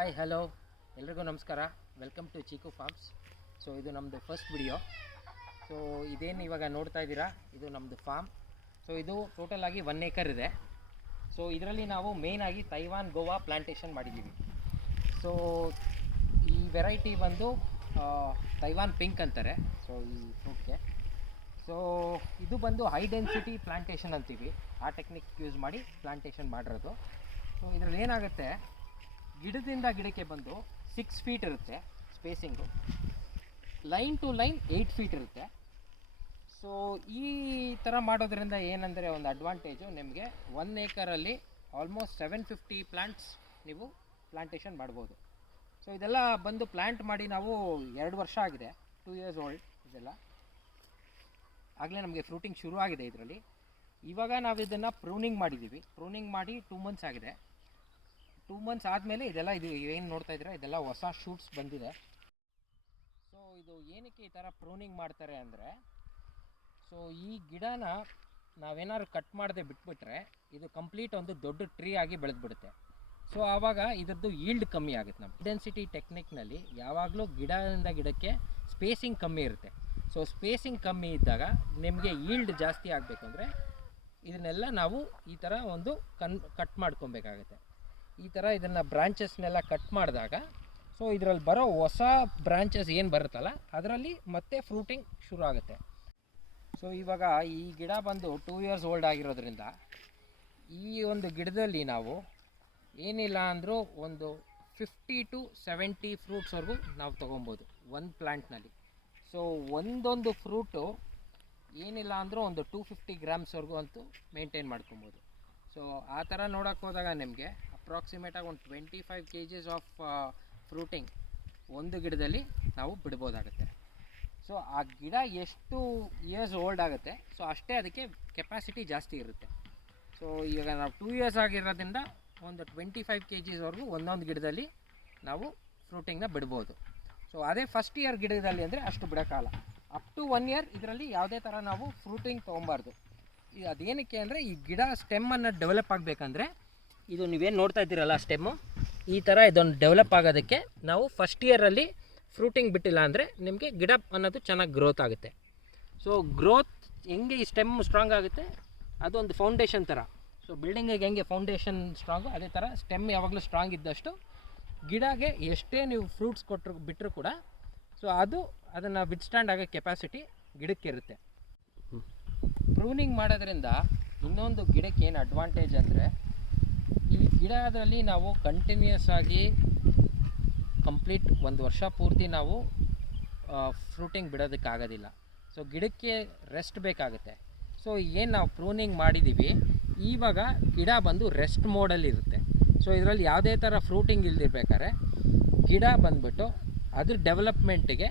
Hi hello ಎಲ್ರಿಗೂ ನಮಸ್ಕಾರ. Welcome to Chiku farms. So ಇದು ನಮ್ಮದು ಫಸ್ಟ್ ವಿಡಿಯೋ. ಸೊ ಇದೇನು ಇವಾಗ ನೋಡ್ತಾ ಇದ್ದೀರಾ, ಇದು ನಮ್ಮದು ಫಾರ್ಮ್. ಸೊ ಇದು ಟೋಟಲ್ ಆಗಿ 1 acre ಇದೆ. ಸೊ ಇದರಲ್ಲಿ ನಾವು ಮೇಯ್ನಾಗಿ ತೈವಾನ್ ಗೋವಾ ಪ್ಲಾಂಟೇಶನ್ ಮಾಡಿದ್ದೀವಿ. ಸೊ ಈ ವೆರೈಟಿ ಬಂದು ತೈವಾನ್ ಪಿಂಕ್ ಅಂತಾರೆ. ಸೊ ಈ ಫ್ರೂಟ್ಗೆ ಸೊ ಇದು ಬಂದು ಹೈ ಡೆನ್ಸಿಟಿ ಪ್ಲಾಂಟೇಶನ್ ಅಂತೀವಿ. ಆ ಟೆಕ್ನಿಕ್ ಯೂಸ್ ಮಾಡಿ ಪ್ಲಾಂಟೇಶನ್ ಮಾಡಿರೋದು. ಸೊ ಇದರಲ್ಲಿ ಏನಾಗುತ್ತೆ, ಗಿಡದಿಂದ ಗಿಡಕ್ಕೆ ಬಂದು 6 feet ಇರುತ್ತೆ spacing, line to line 8 feet ಇರುತ್ತೆ. ಸೊ ಈ ಥರ ಮಾಡೋದ್ರಿಂದ ಏನಂದರೆ ಒಂದು ಅಡ್ವಾಂಟೇಜು, ನಿಮಗೆ 1 acreಲ್ಲಿ ಆಲ್ಮೋಸ್ಟ್ 750 ಪ್ಲ್ಯಾಂಟ್ಸ್ ನೀವು ಪ್ಲಾಂಟೇಶನ್ ಮಾಡ್ಬೋದು. ಸೊ ಇದೆಲ್ಲ ಬಂದು ಪ್ಲ್ಯಾಂಟ್ ಮಾಡಿ ನಾವು 2 ವರ್ಷ ಆಗಿದೆ, 2 years ಓಲ್ಡ್. ಇದೆಲ್ಲ ಆಗಲೇ ನಮಗೆ ಫ್ರೂಟಿಂಗ್ ಶುರು ಆಗಿದೆ ಇದರಲ್ಲಿ. ಇವಾಗ ನಾವು ಇದನ್ನು ಪ್ರೂನಿಂಗ್ ಮಾಡಿದ್ದೀವಿ. ಪ್ರೂನಿಂಗ್ ಮಾಡಿ 2 months ಆಗಿದೆ. 2 months ಆದಮೇಲೆ ಇದೆಲ್ಲ ಇದು ಏನು ನೋಡ್ತಾ ಇದ್ದೀರಾ, ಇದೆಲ್ಲ ಹೊಸ ಶೂಟ್ಸ್ ಬಂದಿದೆ. ಸೊ ಇದು ಏನಕ್ಕೆ ಈ ಥರ ಪ್ರೂನಿಂಗ್ ಮಾಡ್ತಾರೆ ಅಂದರೆ, ಸೊ ಈ ಗಿಡನ ನಾವೇನಾದ್ರು ಕಟ್ ಮಾಡದೆ ಬಿಟ್ಬಿಟ್ರೆ ಇದು ಕಂಪ್ಲೀಟ್ ಒಂದು ದೊಡ್ಡ ಟ್ರೀ ಆಗಿ ಬೆಳೆದ್ಬಿಡುತ್ತೆ. ಸೊ ಆವಾಗ ಇದರದ್ದು ಈಲ್ಡ್ ಕಮ್ಮಿ ಆಗುತ್ತೆ. ನಮ್ಮ ಡೆನ್ಸಿಟಿ ಟೆಕ್ನಿಕ್ನಲ್ಲಿ ಯಾವಾಗಲೂ ಗಿಡದಿಂದ ಗಿಡಕ್ಕೆ ಸ್ಪೇಸಿಂಗ್ ಕಮ್ಮಿ ಇರುತ್ತೆ. ಸೊ ಸ್ಪೇಸಿಂಗ್ ಕಮ್ಮಿ ಇದ್ದಾಗ ನಿಮಗೆ ಈಲ್ಡ್ ಜಾಸ್ತಿ ಆಗಬೇಕಂದ್ರೆ ಇದನ್ನೆಲ್ಲ ನಾವು ಈ ಥರ ಒಂದು ಕಟ್ ಮಾಡ್ಕೊಬೇಕಾಗತ್ತೆ. ಈ ಥರ ಇದನ್ನು ಬ್ರಾಂಚಸ್ನೆಲ್ಲ ಕಟ್ ಮಾಡಿದಾಗ ಸೊ ಇದರಲ್ಲಿ ಬರೋ ಹೊಸ ಬ್ರಾಂಚಸ್ ಏನು ಬರುತ್ತಲ್ಲ ಅದರಲ್ಲಿ ಮತ್ತೆ ಫ್ರೂಟಿಂಗ್ ಶುರು ಆಗುತ್ತೆ. ಸೊ ಇವಾಗ ಈ ಗಿಡ ಬಂದು 2 years ಓಲ್ಡ್ ಆಗಿರೋದ್ರಿಂದ ಈ ಒಂದು ಗಿಡದಲ್ಲಿ ನಾವು ಏನಿಲ್ಲ ಅಂದರೂ ಒಂದು 50 to 70 ಫ್ರೂಟ್ಸ್ವರೆಗೂ ನಾವು ತೊಗೊಬೋದು ಒಂದು ಪ್ಲ್ಯಾಂಟ್ನಲ್ಲಿ. ಸೊ ಒಂದೊಂದು ಫ್ರೂಟು ಏನಿಲ್ಲ ಅಂದರೂ ಒಂದು 250 grams ಅಂತೂ ಮೇಂಟೈನ್ ಮಾಡ್ಕೊಬೋದು. ಸೊ ಆ ಥರ ನೋಡೋಕ್ಕೆ ಹೋದಾಗ ನಿಮಗೆ ಅಪ್ರಾಕ್ಸಿಮೇಟಾಗಿ ಒಂದು 25 kgs ಆಫ್ ಫ್ರೂಟಿಂಗ್ ಒಂದು ಗಿಡದಲ್ಲಿ ನಾವು ಬಿಡ್ಬೋದಾಗುತ್ತೆ. ಸೊ ಆ ಗಿಡ ಎಷ್ಟು ಇಯರ್ಸ್ ಓಲ್ಡ್ ಆಗುತ್ತೆ ಸೊ ಅಷ್ಟೇ ಅದಕ್ಕೆ ಕೆಪಾಸಿಟಿ ಜಾಸ್ತಿ ಇರುತ್ತೆ. ಸೊ ಈಗ ನಾವು 2 years ಆಗಿರೋದ್ರಿಂದ ಒಂದು 25 kgs ಒಂದೊಂದು ಗಿಡದಲ್ಲಿ ನಾವು ಫ್ರೂಟಿಂಗ್ನ ಬಿಡ್ಬೋದು. ಸೊ ಅದೇ ಫಸ್ಟ್ ಇಯರ್ ಗಿಡದಲ್ಲಿ ಅಂದರೆ ಅಷ್ಟು ಬಿಡೋಕ್ಕಾಗಲ್ಲ. ಅಪ್ ಟು 1 year ಇದರಲ್ಲಿ ಯಾವುದೇ ಥರ ನಾವು ಫ್ರೂಟಿಂಗ್ ತೊಗೊಬಾರ್ದು. ಅದೇನಕ್ಕೆ ಅಂದರೆ ಈ ಗಿಡ ಸ್ಟೆಮ್ಮನ್ನು ಡೆವಲಪ್ ಆಗಬೇಕಂದ್ರೆ ಇದು ನೀವೇನು ನೋಡ್ತಾ ಇದ್ದೀರಲ್ಲ ಸ್ಟೆಮ್ಮು, ಈ ಥರ ಇದೊಂದು ಡೆವಲಪ್ ಆಗೋದಕ್ಕೆ ನಾವು ಫಸ್ಟ್ ಇಯರಲ್ಲಿ ಫ್ರೂಟಿಂಗ್ ಬಿಟ್ಟಿಲ್ಲ ಅಂದರೆ ನಿಮಗೆ ಗಿಡ ಅನ್ನೋದು ಚೆನ್ನಾಗಿ ಗ್ರೋತ್ ಆಗುತ್ತೆ. ಸೊ ಗ್ರೋತ್ ಹೆಂಗೆ ಈ ಸ್ಟೆಮ್ ಸ್ಟ್ರಾಂಗ್ ಆಗುತ್ತೆ, ಅದೊಂದು ಫೌಂಡೇಶನ್ ಥರ. ಸೊ ಬಿಲ್ಡಿಂಗಿಗೆ ಹೆಂಗೆ ಫೌಂಡೇಶನ್ ಸ್ಟ್ರಾಂಗು ಅದೇ ಥರ ಸ್ಟೆಮ್ ಯಾವಾಗಲೂ ಸ್ಟ್ರಾಂಗ್ ಇದ್ದಷ್ಟು ಗಿಡಗೆ ಎಷ್ಟೇ ನೀವು ಫ್ರೂಟ್ಸ್ ಬಿಟ್ಟರು ಕೂಡ ಸೊ ಅದನ್ನು ವಿತ್ಸ್ಟ್ಯಾಂಡ್ ಆಗೋ ಕೆಪಾಸಿಟಿ ಗಿಡಕ್ಕಿರುತ್ತೆ. ಪ್ರೂನಿಂಗ್ ಮಾಡೋದ್ರಿಂದ ಇನ್ನೊಂದು ಗಿಡಕ್ಕೆ ಏನು ಅಡ್ವಾಂಟೇಜ್ ಅಂದರೆ, ಈ ಗಿಡದಲ್ಲಿ ನಾವು ಕಂಟಿನ್ಯೂಸ್ ಆಗಿ ಕಂಪ್ಲೀಟ್ 1 ವರ್ಷ ಪೂರ್ತಿ ನಾವು ಫ್ರೂಟಿಂಗ್ ಬಿಡೋದಕ್ಕಾಗೋದಿಲ್ಲ. ಸೊ ಗಿಡಕ್ಕೆ ರೆಸ್ಟ್ ಬೇಕಾಗುತ್ತೆ. ಸೊ ಏನು ನಾವು ಪ್ರೂನಿಂಗ್ ಮಾಡಿದ್ದೀವಿ ಇವಾಗ ಗಿಡ ಬಂದು ರೆಸ್ಟ್ ಮೋಡಲ್ಲಿ ಇರುತ್ತೆ. ಸೊ ಇದರಲ್ಲಿ ಯಾವುದೇ ಥರ ಫ್ರೂಟಿಂಗ್ ಇಲ್ದಿರ್ಬೇಕಾದ್ರೆ ಗಿಡ ಬಂದ್ಬಿಟ್ಟು ಅದ್ರ ಡೆವಲಪ್ಮೆಂಟಿಗೆ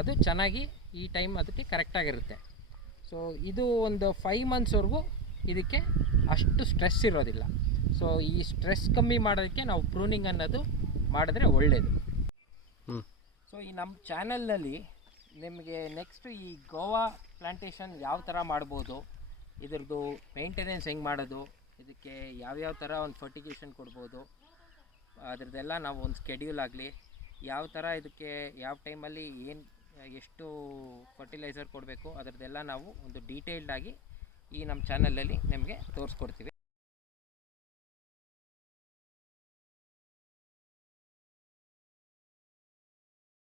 ಅದು ಚೆನ್ನಾಗಿ ಈ ಟೈಮ್ ಅದಕ್ಕೆ ಕರೆಕ್ಟಾಗಿರುತ್ತೆ. ಸೊ ಇದು ಒಂದು 5 monthsವರೆಗೂ ಇದಕ್ಕೆ ಅಷ್ಟು ಸ್ಟ್ರೆಸ್ ಇರೋದಿಲ್ಲ. ಸೊ ಈ ಸ್ಟ್ರೆಸ್ ಕಮ್ಮಿ ಮಾಡೋದಕ್ಕೆ ನಾವು ಪ್ರೂನಿಂಗ್ ಅನ್ನೋದು ಮಾಡಿದ್ರೆ ಒಳ್ಳೆಯದು. ಸೊ ಈ ನಮ್ಮ ಚಾನಲ್ನಲ್ಲಿ ನಿಮಗೆ ನೆಕ್ಸ್ಟು ಈ ಗೋವಾ ಪ್ಲಾಂಟೇಶನ್ ಯಾವ ಥರ ಮಾಡ್ಬೋದು, ಇದ್ರದ್ದು ಮೇಂಟೆನೆನ್ಸ್ ಹೆಂಗೆ ಮಾಡೋದು, ಇದಕ್ಕೆ ಯಾವ್ಯಾವ ಥರ ಒಂದು ಫರ್ಟಿಗೇಷನ್ ಕೊಡ್ಬೋದು, ಅದರದ್ದೆಲ್ಲ ನಾವು ಒಂದು ಸ್ಕೆಡ್ಯೂಲ್ ಆಗಲಿ, ಯಾವ ಥರ ಇದಕ್ಕೆ ಯಾವ ಟೈಮಲ್ಲಿ ಎಷ್ಟು ಫರ್ಟಿಲೈಸರ್ ಕೊಡಬೇಕು ಅದರದ್ದೆಲ್ಲ ನಾವು ಒಂದು ಡೀಟೇಲ್ಡಾಗಿ ಈ ನಮ್ಮ ಚಾನಲಲ್ಲಿ ನಿಮಗೆ ತೋರಿಸ್ಕೊಡ್ತೀವಿ.